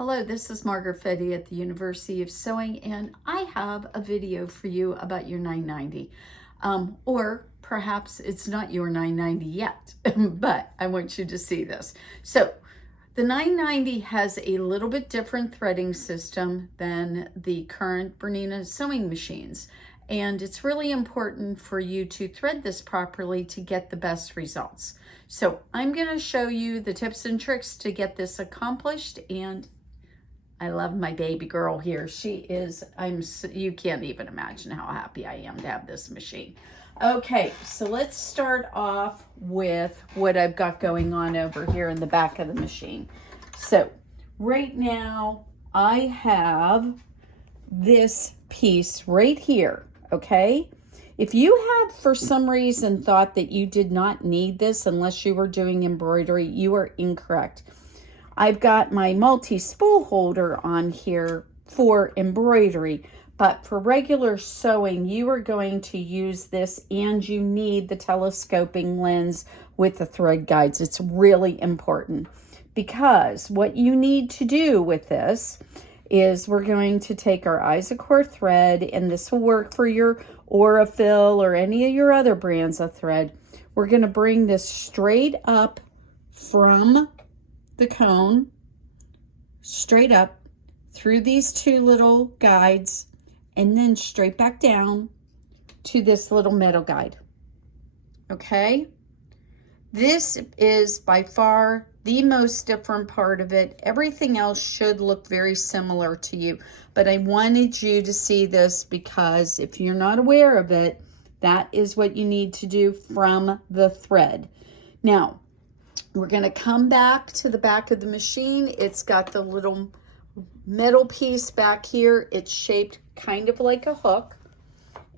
Hello, this is Margaret at the University of Sewing, and I have a video for you about your 990. Or perhaps it's not your 990 yet, but I want you to see this. So the 990 has a little bit different threading system than the current Bernina sewing machines. And it's really important for you to thread this properly to get the best results. So I'm going to show you the tips and tricks to get this accomplished, and I love my baby girl here. She is, you can't even imagine how happy I am to have this machine. Okay, so let's start off with what I've got going on over here in the back of the machine. So right now I have this piece right here, okay? If you have for some reason thought that you did not need this unless you were doing embroidery, you are incorrect. I've got my multi-spool holder on here for embroidery, but for regular sewing, you are going to use this, and you need the telescoping lens with the thread guides. It's really important because what you need to do with this is we're going to take our Isacore thread, and this will work for your Aurifil or any of your other brands of thread. We're going to bring this straight up from the cone, straight up through these two little guides, and then straight back down to this little metal guide. Okay, this is by far the most different part of it. Everything else should look very similar to you, but I wanted you to see this because if you're not aware of it, that is what you need to do from the thread. Now we're going to come back to the back of the machine. It's got the little metal piece back here. It's shaped kind of like a hook.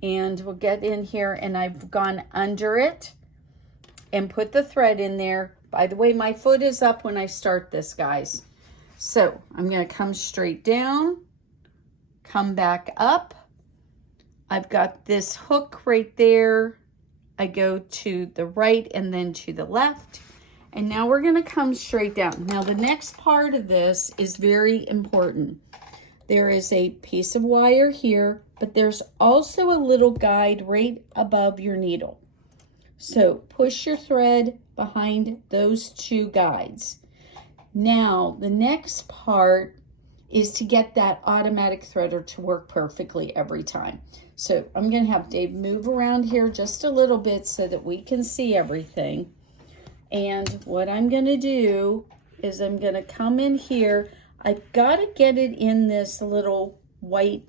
And we'll get in here, and I've gone under it and put the thread in there. By the way, my foot is up when I start this, guys. So I'm going to come straight down, come back up. I've got this hook right there. I go to the right and then to the left. And now we're going to come straight down. Now the next part of this is very important. There is a piece of wire here, but there's also a little guide right above your needle. So push your thread behind those two guides. Now the next part is to get that automatic threader to work perfectly every time. So I'm going to have Dave move around here just a little bit so that we can see everything. And what I'm going to do is I'm going to come in here. I've got to get it in this little white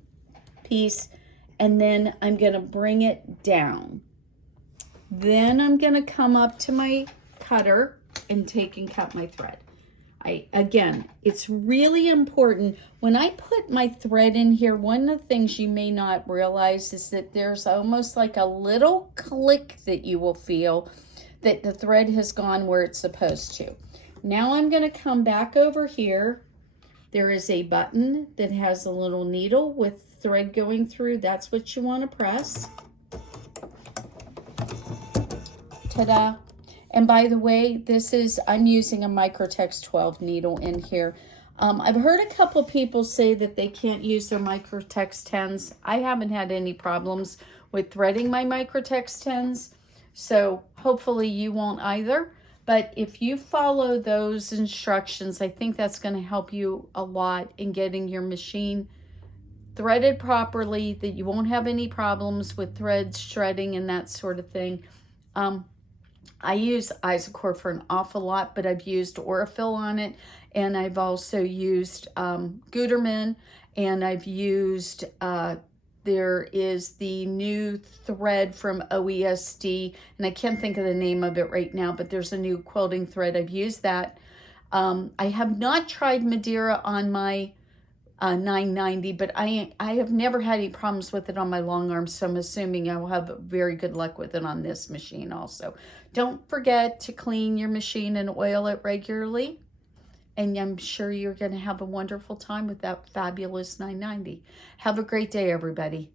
piece, and then I'm going to bring it down. Then I'm going to come up to my cutter and take and cut my thread. Again, it's really important. When I put my thread in here, one of the things you may not realize is that there's almost like a little click that you will feel that the thread has gone where it's supposed to. Now I'm going to come back over here. There is a button that has a little needle with thread going through. That's what you want to press. Ta-da. And by the way, I'm using a Microtex 12 needle in here. I've heard a couple people say that they can't use their Microtex 10s. I haven't had any problems with threading my Microtex 10s. So hopefully you won't either. But if you follow those instructions, I think that's going to help you a lot in getting your machine threaded properly, that you won't have any problems with threads shredding and that sort of thing. I use Isacore for an awful lot, but I've used Aurifil on it, and I've also used Gutermann, and I've used there is the new thread from OESD, and I can't think of the name of it right now, but there's a new quilting thread. I've used that. I have not tried Madeira on my 990, but I have never had any problems with it on my long arm, so I'm assuming I will have very good luck with it on this machine also. Don't forget to clean your machine and oil it regularly. And I'm sure you're going to have a wonderful time with that fabulous 990. Have a great day, everybody.